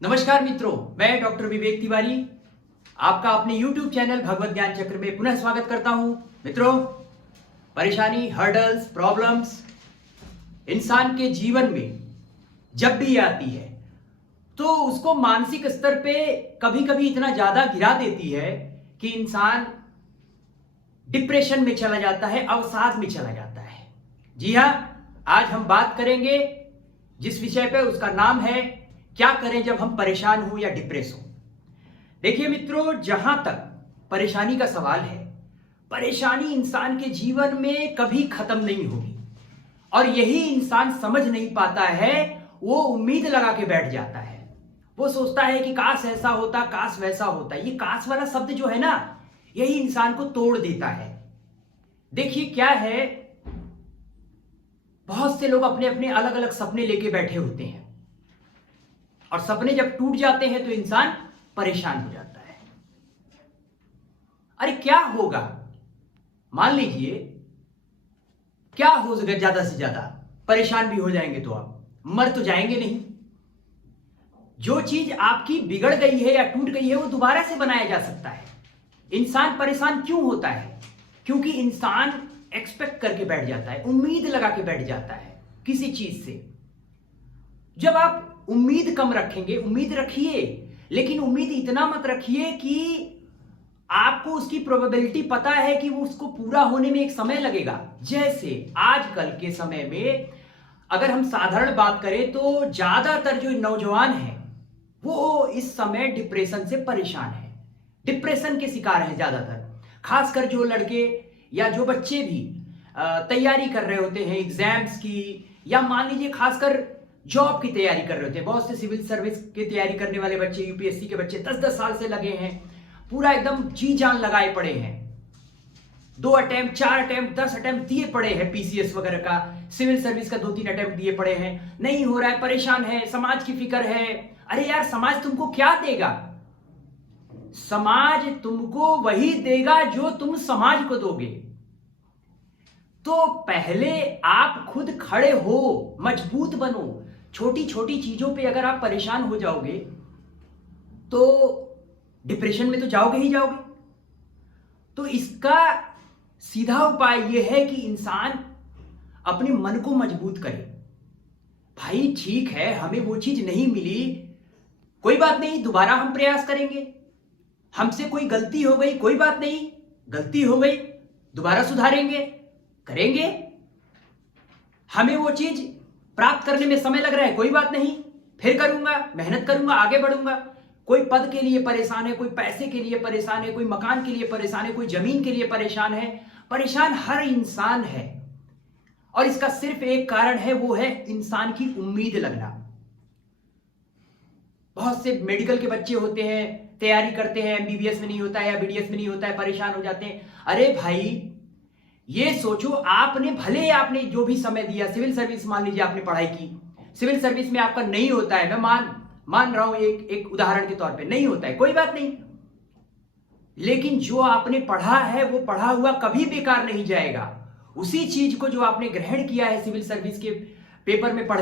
नमस्कार मित्रों, मैं डॉक्टर विवेक तिवारी आपका अपने YouTube चैनल भगवत ज्ञान चक्र में पुनः स्वागत करता हूं। मित्रों, परेशानी, हर्डल्स, प्रॉब्लम्स इंसान के जीवन में जब भी आती है तो उसको मानसिक स्तर पे कभी कभी इतना ज्यादा गिरा देती है कि इंसान डिप्रेशन में चला जाता है, अवसाद में चला जाता है। जी हां, आज हम बात करेंगे जिस विषय पे, उसका नाम है क्या करें जब हम परेशान हो या डिप्रेस हो। देखिए मित्रों, जहां तक परेशानी का सवाल है, परेशानी इंसान के जीवन में कभी खत्म नहीं होगी और यही इंसान समझ नहीं पाता है। वो उम्मीद लगा के बैठ जाता है, वो सोचता है कि काश ऐसा होता, काश वैसा होता। ये काश वाला शब्द जो है ना, यही इंसान को तोड़ देता है। देखिए क्या है, बहुत से लोग अपने अपने अलग अलग सपने लेके बैठे होते हैं और सपने जब टूट जाते हैं तो इंसान परेशान हो जाता है। अरे क्या होगा, मान लीजिए क्या हो सके, ज्यादा से ज्यादा परेशान भी हो जाएंगे तो आप मर तो जाएंगे नहीं। जो चीज आपकी बिगड़ गई है या टूट गई है वो दोबारा से बनाया जा सकता है। इंसान परेशान क्यों होता है? क्योंकि इंसान एक्सपेक्ट करके बैठ जाता है, उम्मीद लगा के बैठ जाता है किसी चीज से। जब आप उम्मीद कम रखेंगे, उम्मीद रखिए, लेकिन उम्मीद इतना मत रखिए कि आपको उसकी प्रोबेबिलिटी पता है कि वो उसको पूरा होने में एक समय लगेगा। जैसे आजकल के समय में अगर हम साधारण बात करें तो ज्यादातर जो नौजवान हैं वो इस समय डिप्रेशन से परेशान है, डिप्रेशन के शिकार है ज्यादातर। खासकर जो लड़के या जो बच्चे भी तैयारी कर रहे होते हैं एग्जाम्स की, या मान लीजिए खासकर जॉब की तैयारी कर रहे होते हैं। बहुत से सिविल सर्विस की तैयारी करने वाले बच्चे, यूपीएससी के बच्चे 10-10 साल से लगे हैं, पूरा एकदम जी जान लगाए पड़े हैं। 2 अटेम्प्ट, 4 अटेम्प्ट, 10 अटेम्प्ट दिए पड़े हैं, पीसीएस वगैरह का, सिविल सर्विस का 2-3 अटेम्प्ट दिए पड़े हैं, नहीं हो रहा है, परेशान है, समाज की फिक्र है। अरे यार, समाज तुमको क्या देगा? समाज तुमको वही देगा जो तुम समाज को दोगे। तो पहले आप खुद खड़े हो, मजबूत बनो। छोटी छोटी चीजों पे अगर आप परेशान हो जाओगे तो डिप्रेशन में तो जाओगे ही जाओगे। तो इसका सीधा उपाय यह है कि इंसान अपने मन को मजबूत करे। भाई ठीक है, हमें वो चीज नहीं मिली, कोई बात नहीं, दोबारा हम प्रयास करेंगे। हमसे कोई गलती हो गई, कोई बात नहीं, गलती हो गई, दोबारा सुधारेंगे, करेंगे। हमें वो चीज प्राप्त करने में समय लग रहा है, कोई बात नहीं, फिर करूंगा, मेहनत करूंगा, आगे बढ़ूंगा। कोई पद के लिए परेशान है, कोई पैसे के लिए परेशान है, कोई मकान के लिए परेशान है, कोई जमीन के लिए परेशान है। परेशान हर इंसान है और इसका सिर्फ एक कारण है, वो है इंसान की उम्मीद लगना। बहुत से मेडिकल के बच्चे होते हैं, तैयारी करते हैं, एमबीबीएस में नहीं होता है या बीडीएस में नहीं होता है, परेशान हो जाते हैं। अरे भाई, ये सोचो, आपने जो भी समय दिया, सिविल सर्विस मान लीजिए आपने पढ़ाई की, सिविल सर्विस में आपका नहीं होता है, मैं मान रहा हूं एक उदाहरण के तौर पे नहीं होता है, कोई बात नहीं, लेकिन जो आपने पढ़ा है वो पढ़ा हुआ कभी बेकार नहीं जाएगा। उसी चीज को जो आपने ग्रहण किया है सिविल सर्विस के पेपर में पढ़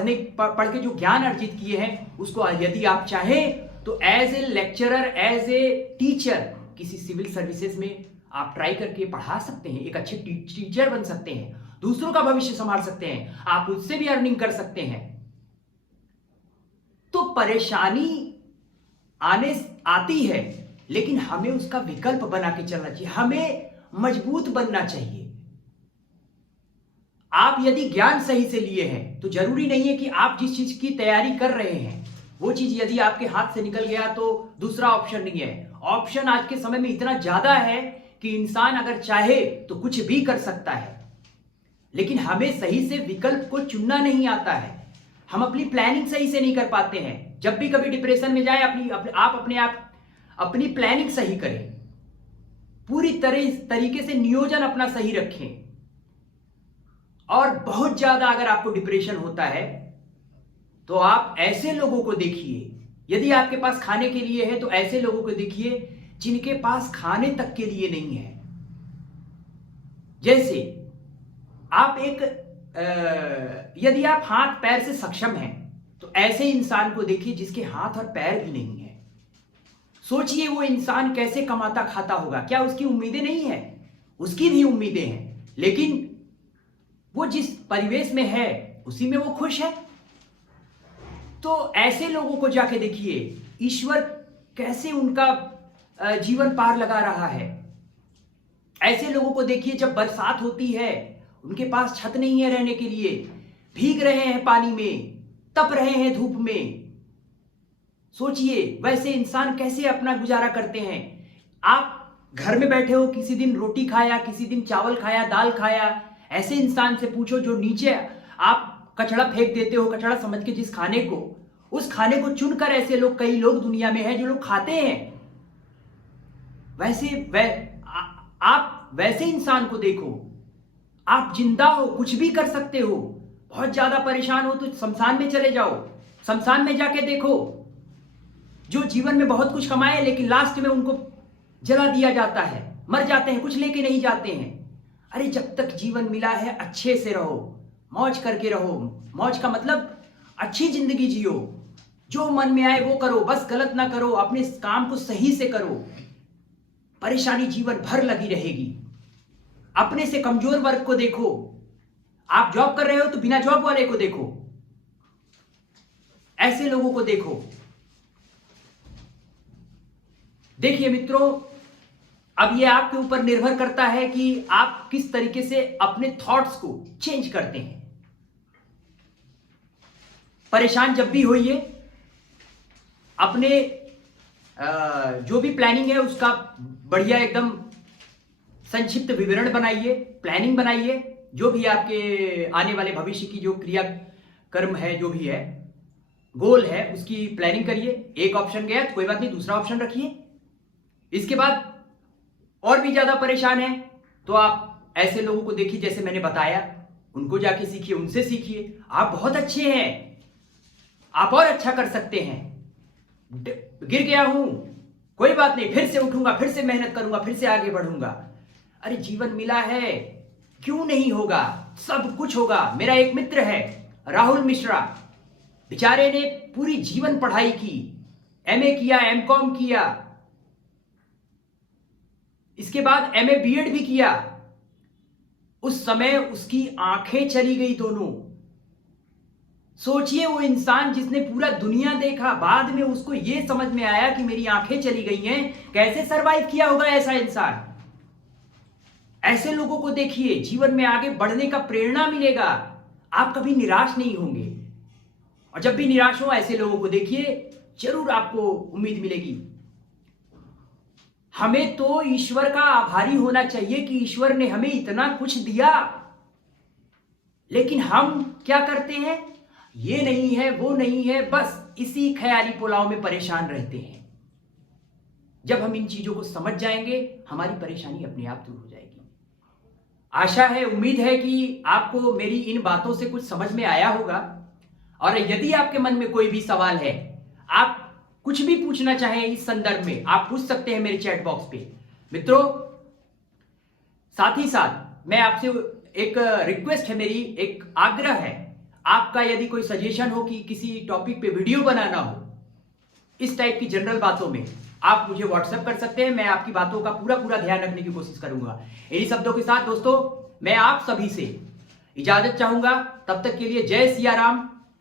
के जो ज्ञान अर्जित किए हैं, उसको यदि आप चाहें तो as a lecturer, as a teacher किसी सिविल सर्विसेज में आप ट्राई करके पढ़ा सकते हैं, एक अच्छे टीचर बन सकते हैं, दूसरों का भविष्य संभाल सकते हैं, आप उससे भी अर्निंग कर सकते हैं। तो परेशानी आती है, लेकिन हमें उसका विकल्प बना के चलना चाहिए, हमें मजबूत बनना चाहिए। आप यदि ज्ञान सही से लिए हैं तो जरूरी नहीं है कि आप जिस चीज की तैयारी कर रहे हैं वो चीज यदि आपके हाथ से निकल गया तो दूसरा ऑप्शन नहीं है। ऑप्शन आज के समय में इतना ज्यादा है कि इंसान अगर चाहे तो कुछ भी कर सकता है, लेकिन हमें सही से विकल्प को चुनना नहीं आता है। हम अपनी प्लानिंग सही से नहीं कर पाते हैं। जब भी कभी डिप्रेशन में जाए, आप अपनी प्लानिंग सही करें, पूरी तरीके से नियोजन अपना सही रखें। और बहुत ज्यादा अगर आपको डिप्रेशन होता है तो आप ऐसे लोगों को देखिए, यदि आपके पास खाने के लिए है तो ऐसे लोगों को देखिए जिनके पास खाने तक के लिए नहीं है। जैसे आप यदि आप हाथ पैर से सक्षम हैं, तो ऐसे इंसान को देखिए जिसके हाथ और पैर भी नहीं है। सोचिए वो इंसान कैसे कमाता खाता होगा। क्या उसकी उम्मीदें नहीं है? उसकी भी उम्मीदें हैं, लेकिन वो जिस परिवेश में है उसी में वो खुश है। तो ऐसे लोगों को जाके देखिए ईश्वर कैसे उनका जीवन पार लगा रहा है। ऐसे लोगों को देखिए जब बरसात होती है, उनके पास छत नहीं है रहने के लिए, भीग रहे हैं पानी में, तप रहे हैं धूप में। सोचिए वैसे इंसान कैसे अपना गुजारा करते हैं। आप घर में बैठे हो, किसी दिन रोटी खाया, किसी दिन चावल खाया, दाल खाया। ऐसे इंसान से पूछो जो नीचे आप कचड़ा फेंक देते हो, कचड़ा समझ के जिस खाने को, उस खाने को चुनकर ऐसे लोग, कई लोग दुनिया में हैं जो लोग खाते हैं। आप वैसे इंसान को देखो। आप जिंदा हो, कुछ भी कर सकते हो। बहुत ज्यादा परेशान हो तो शमशान में चले जाओ, शमशान में जाके देखो जो जीवन में बहुत कुछ कमाए लेकिन लास्ट में उनको जला दिया जाता है, मर जाते हैं, कुछ लेके नहीं जाते हैं। अरे जब तक जीवन मिला है अच्छे से रहो, मौज करके रहो। मौज का मतलब अच्छी जिंदगी जियो, जो मन में आए वो करो, बस गलत ना करो, अपने काम को सही से करो। परेशानी जीवन भर लगी रहेगी। अपने से कमजोर वर्ग को देखो। आप जॉब कर रहे हो तो बिना जॉब वाले को देखो, ऐसे लोगों को देखो। देखिए मित्रों, अब ये आपके ऊपर निर्भर करता है कि आप किस तरीके से अपने थॉट्स को चेंज करते हैं। परेशान जब भी होइए, अपने जो भी प्लानिंग है उसका बढ़िया एकदम संक्षिप्त विवरण बनाइए, प्लानिंग बनाइए। जो भी आपके आने वाले भविष्य की जो क्रिया कर्म है, जो भी है, गोल है, उसकी प्लानिंग करिए। एक ऑप्शन गया तो कोई बात नहीं, दूसरा ऑप्शन रखिए। इसके बाद और भी ज्यादा परेशान है तो आप ऐसे लोगों को देखिए जैसे मैंने बताया, उनको जाके सीखिए, उनसे सीखिए। आप बहुत अच्छे हैं, आप और अच्छा कर सकते हैं। गिर गया हूं, कोई बात नहीं, फिर से उठूंगा, फिर से मेहनत करूंगा, फिर से आगे बढ़ूंगा। अरे जीवन मिला है, क्यों नहीं होगा? सब कुछ होगा। मेरा एक मित्र है राहुल मिश्रा, बेचारे ने पूरी जीवन पढ़ाई की, एमए किया, एमकॉम किया, इसके बाद एमए बीएड भी किया। उस समय उसकी आंखें चली गई दोनों। सोचिए वो इंसान जिसने पूरा दुनिया देखा, बाद में उसको ये समझ में आया कि मेरी आंखें चली गई हैं, कैसे सरवाइव किया होगा ऐसा इंसान। ऐसे लोगों को देखिए, जीवन में आगे बढ़ने का प्रेरणा मिलेगा, आप कभी निराश नहीं होंगे। और जब भी निराश हो ऐसे लोगों को देखिए, जरूर आपको उम्मीद मिलेगी। हमें तो ईश्वर का आभारी होना चाहिए कि ईश्वर ने हमें इतना कुछ दिया, लेकिन हम क्या करते हैं? ये नहीं है, वो नहीं है, बस इसी ख्याली पुलाव में परेशान रहते हैं। जब हम इन चीजों को समझ जाएंगे, हमारी परेशानी अपने आप दूर हो जाएगी। आशा है, उम्मीद है कि आपको मेरी इन बातों से कुछ समझ में आया होगा। और यदि आपके मन में कोई भी सवाल है, आप कुछ भी पूछना चाहें इस संदर्भ में, आप पूछ सकते हैं मेरे चैट बॉक्स पे। मित्रों, साथ ही साथ मैं आपसे एक रिक्वेस्ट है, मेरी एक आग्रह है, आपका यदि कोई सजेशन हो कि किसी टॉपिक पे वीडियो बनाना हो, इस टाइप की जनरल बातों में, आप मुझे व्हाट्सएप कर सकते हैं। मैं आपकी बातों का पूरा ध्यान रखने की कोशिश करूंगा। इन्हीं शब्दों के साथ दोस्तों, मैं आप सभी से इजाजत चाहूंगा। तब तक के लिए जय सिया राम,